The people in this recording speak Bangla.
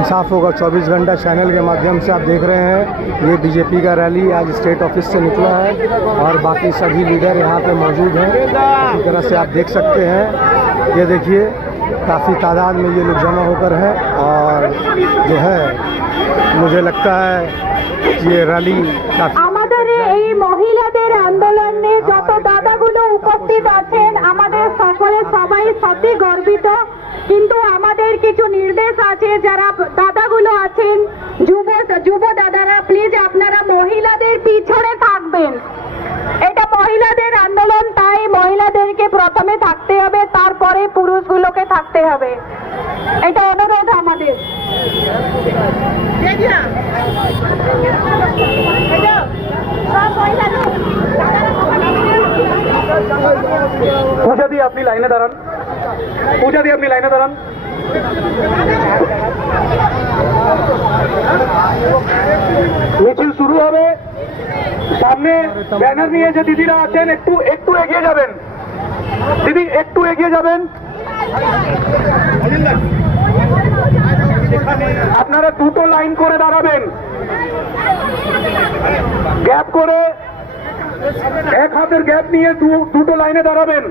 इंसाफ होगा 24 घंटा चैनल के माध्यम से आप देख रहे हैं। ये बीजेपी का रैली आज स्टेट ऑफिस से निकला है और बाकी सभी लीडर यहाँ पे मौजूद हैं। इसी तरह से आप देख सकते हैं, ये देखिए काफ़ी तादाद में ये लोग जमा होकर हैं और जो है मुझे लगता है कि ये रैली काफ़ी মহিলাদের আন্দোলনে যত দাদাগুলো উপস্থিত আছেন আমাদের সকলে সবাই সত্যি গর্বিত, কিন্তু আমাদের কিছু নির্দেশ আছে। যারা দাদাগুলো আছেন যুব দাদারা, প্লিজ আপনারা মহিলাদের পিছনে থাকবেন। এটা মহিলাদের আন্দোলন, তাই মহিলাদেরকে প্রথমে থাকতে হবে, তারপরে পুরুষগুলোকে থাকতে হবে। এটা অনুরোধ আমাদের। पूजा दी अपनी लाइने दारान, पूजा दी अपनी लाइने दारान। মিছিল শুরু হবে। সামনে ব্যানার নিয়ে যে দিদিরা আছেন একটু এগিয়ে যাবেন। দিদি একটু এগিয়ে যাবেন। আপনারা দুটো লাইন করে দাঁড়াবেন, গ্যাপ করে এক হাতের গ্যাপ নিয়ে দুটো লাইনে দাঁড়াবেন।